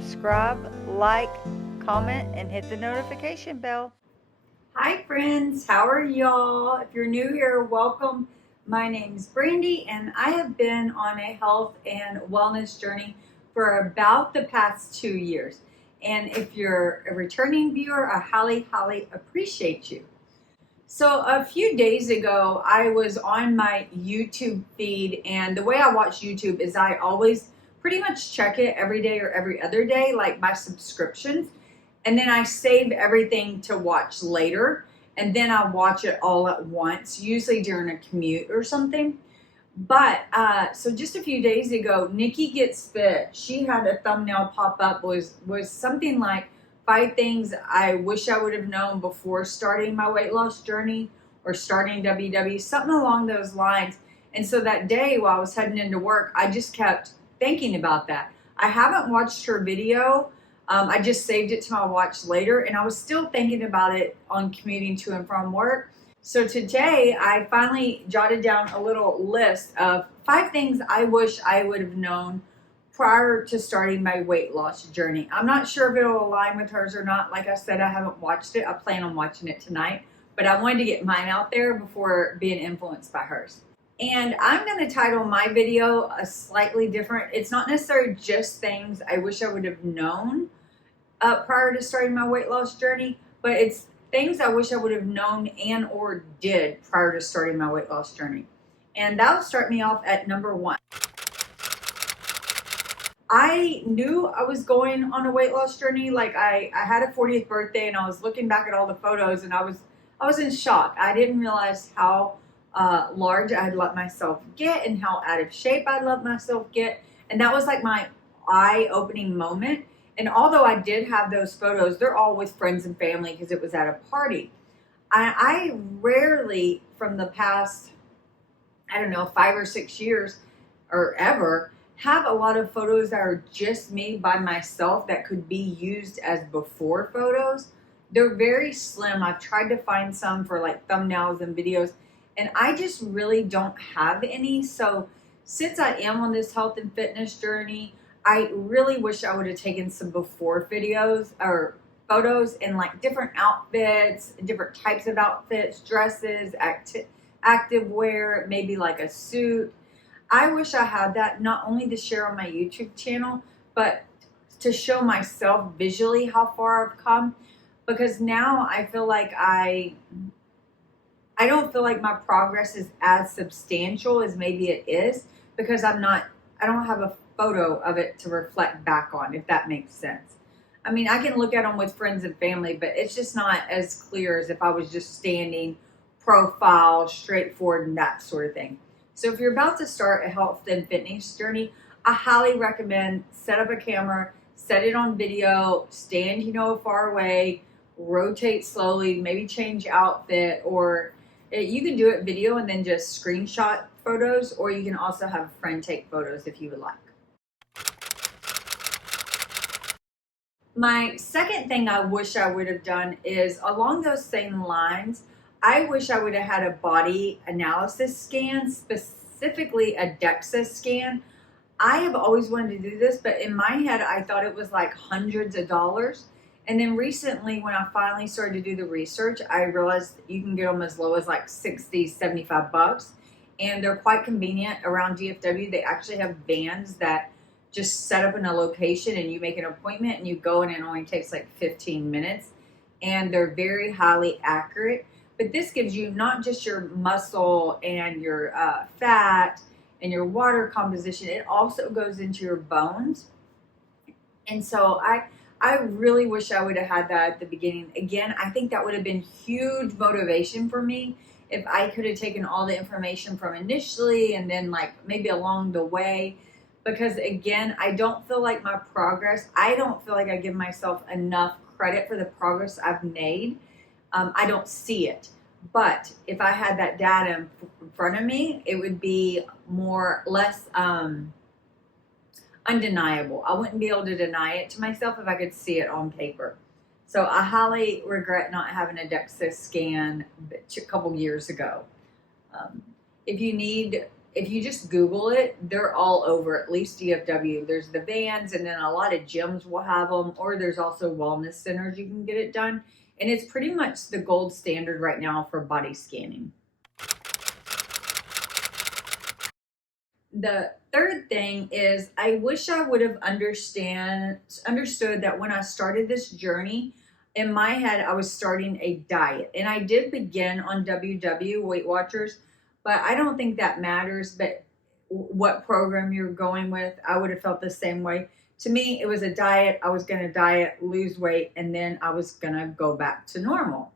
subscribe, like, comment, and hit the notification bell. Hi friends, how are y'all? If you're new here, welcome. My name's Brandy and I have been on a health and wellness journey for about the past 2 years. And if you're a returning viewer, I highly appreciate you. So a few days ago, I was on my YouTube feed, and the way I watch YouTube is I always pretty much check it every day or every other day, like my subscriptions. And then I save everything to watch later, and then I watch it all at once, usually during a commute or something. But so just a few days ago, Nikki Gets Fit, she had a thumbnail pop up, was something like 5 things I wish I would have known before starting my weight loss journey or starting WW, something along those lines. And so that day while I was heading into work, I just kept thinking about that. I haven't watched her video. I just saved it to my watch later, and I was still thinking about it on commuting to and from work. So today I finally jotted down a little list of 5 things I wish I would have known prior to starting my weight loss journey. I'm not sure if it'll align with hers or not. Like I said, I haven't watched it. I plan on watching it tonight, but I wanted to get mine out there before being influenced by hers. And I'm going to title my video a slightly different. It's not necessarily just things I wish I would have known prior to starting my weight loss journey, but it's things I wish I would have known and or did prior to starting my weight loss journey. And that'll start me off at number 1. I knew I was going on a weight loss journey. Like I had a 40th birthday, and I was looking back at all the photos, and I was in shock. I didn't realize how large I'd let myself get and how out of shape I'd let myself get. And that was like my eye-opening moment. And although I did have those photos, they're all with friends and family because it was at a party. I rarely, from the past, 5 or 6 years or ever, have a lot of photos that are just me by myself that could be used as before photos. They're very slim. I've tried to find some for like thumbnails and videos, and I just really don't have any. So since I am on this health and fitness journey, I really wish I would have taken some before videos or photos in like different outfits, different types of outfits, dresses, active wear, maybe like a suit. I wish I had that, not only to share on my YouTube channel, but to show myself visually how far I've come. Because now I feel like I don't feel like my progress is as substantial as maybe it is, because I don't have a photo of it to reflect back on, if that makes sense. I mean, I can look at them with friends and family, but it's just not as clear as if I was just standing profile, straightforward, and that sort of thing. So if you're about to start a health and fitness journey, I highly recommend set up a camera, set it on video, stand, far away, rotate slowly, maybe change outfit, or you can do it video and then just screenshot photos, or you can also have a friend take photos if you would like. My second thing I wish I would have done is along those same lines. I wish I would have had a body analysis scan, specifically a DEXA scan. I have always wanted to do this, but in my head, I thought it was like hundreds of dollars. And then recently, when I finally started to do the research, I realized that you can get them as low as like 60, 75 bucks. And they're quite convenient around DFW. They actually have vans that just set up in a location, and you make an appointment and you go, and it only takes like 15 minutes. And they're very highly accurate. But this gives you not just your muscle and your fat and your water composition, it also goes into your bones. And so I really wish I would have had that at the beginning. Again, I think that would have been huge motivation for me if I could have taken all the information from initially and then like maybe along the way. Because again, I don't feel like I don't feel like I give myself enough credit for the progress I've made. I don't see it. But if I had that data in front of me, it would be less undeniable. I wouldn't be able to deny it to myself if I could see it on paper. So I highly regret not having a DEXA scan a couple years ago. If you need if you just Google it, they're all over, at least DFW. There's the vans, and then a lot of gyms will have them, or there's also wellness centers you can get it done. And it's pretty much the gold standard right now for body scanning. The third thing is I wish I would have understood that when I started this journey, in my head, I was starting a diet. And I did begin on WW Weight Watchers, but I don't think that matters. But what program you're going with, I would have felt the same way. To me, it was a diet. I was going to diet, lose weight, and then I was going to go back to normal.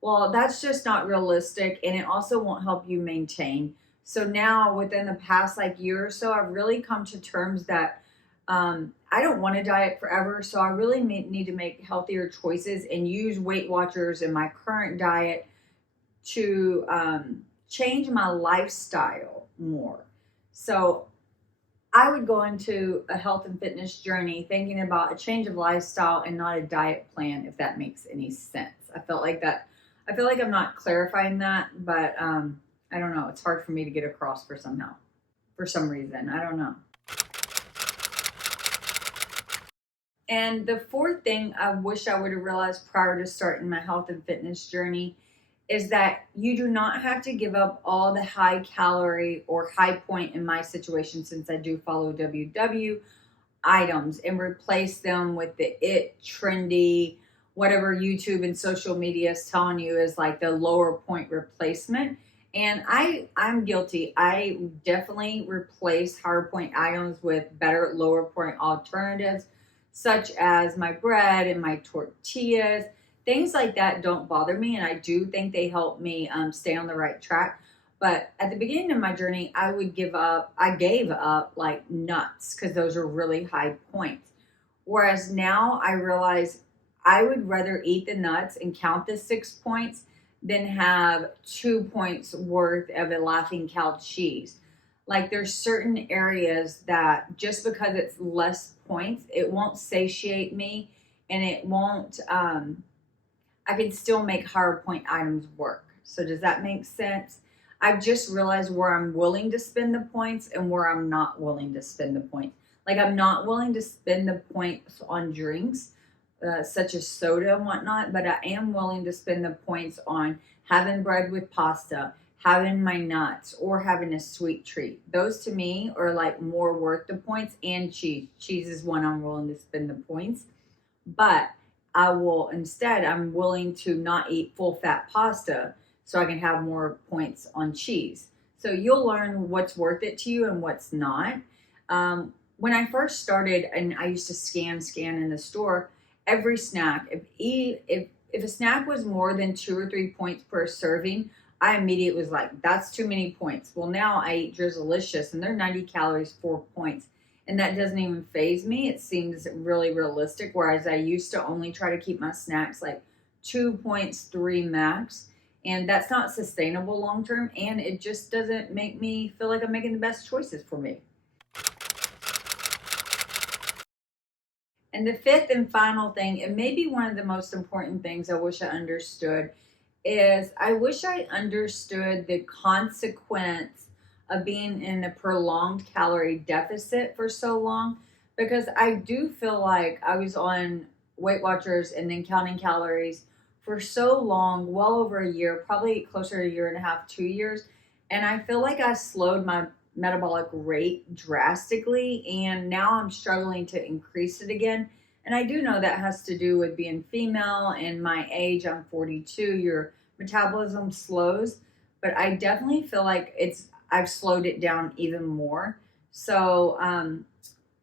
Well, that's just not realistic, and it also won't help you maintain. So now, within the past like year or so, I've really come to terms that I don't want to diet forever. So I really need to make healthier choices and use Weight Watchers in my current diet to change my lifestyle more. So I would go into a health and fitness journey thinking about a change of lifestyle and not a diet plan, if that makes any sense. I feel like I'm not clarifying that, but I don't know. It's hard for me to get across for some reason. I don't know. And the fourth thing I wish I would have realized prior to starting my health and fitness journey is that you do not have to give up all the high calorie or high point, in my situation, since I do follow WW items, and replace them with the trendy, whatever YouTube and social media is telling you is like the lower point replacement. And I'm guilty. I definitely replace higher point items with better lower point alternatives, such as my bread and my tortillas. Things like that don't bother me, and I do think they help me stay on the right track. But at the beginning of my journey, I gave up like nuts because those are really high points. Whereas now I realize I would rather eat the nuts and count the 6 points than have 2 points worth of a Laughing Cow cheese. Like, there's certain areas that just because it's less points, it won't satiate me, and it won't, I can still make higher point items work. So does that make sense? I've just realized where I'm willing to spend the points and where I'm not willing to spend the points. Like, I'm not willing to spend the points on drinks, such as soda and whatnot, but I am willing to spend the points on having bread with pasta, having my nuts, or having a sweet treat. Those to me are like more worth the points, and cheese. Cheese is one I'm willing to spend the points. But I'm willing to not eat full fat pasta so I can have more points on cheese. So you'll learn what's worth it to you and what's not. When I first started, and I used to scan in the store, every snack, if a snack was more than 2 or 3 points per serving, I immediately was like, that's too many points. Well, now I eat Drizzlicious, and they're 90 calories, 4 points. And that doesn't even faze me. It seems really realistic. Whereas I used to only try to keep my snacks like 2 points, 3 max. And that's not sustainable long term. And it just doesn't make me feel like I'm making the best choices for me. And the fifth and final thing, and maybe one of the most important things I wish I understood, is I wish I understood the consequence of being in a prolonged calorie deficit for so long, because I do feel like I was on Weight Watchers and then counting calories for so long, well over a year, probably closer to a year and a half, 2 years. And I feel like I slowed my metabolic rate drastically, and now I'm struggling to increase it again. And I do know that has to do with being female and my age. I'm 42. Your metabolism slows, but I definitely feel like I've slowed it down even more. So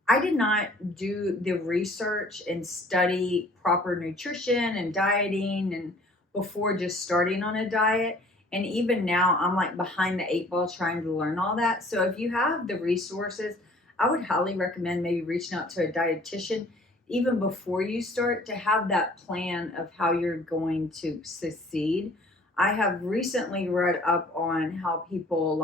I did not do the research and study proper nutrition and dieting and before just starting on a diet. And even now, I'm like behind the 8 ball trying to learn all that. So if you have the resources, I would highly recommend maybe reaching out to a dietitian even before you start, to have that plan of how you're going to succeed. I have recently read up on how people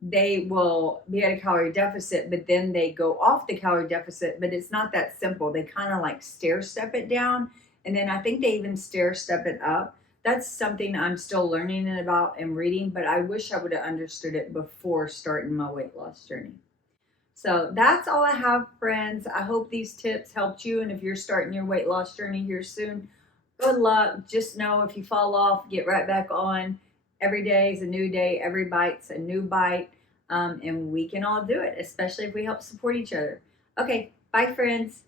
they will be at a calorie deficit, but then they go off the calorie deficit, but it's not that simple. They kind of like stair step it down. And then I think they even stair step it up. that's something I'm still learning about and reading, but I wish I would have understood it before starting my weight loss journey. So that's all I have, friends. I hope these tips helped you. And if you're starting your weight loss journey here soon, good luck. Just know if you fall off, get right back on. Every day is a new day. Every bite's a new bite. And we can all do it, especially if we help support each other. Okay, bye, friends.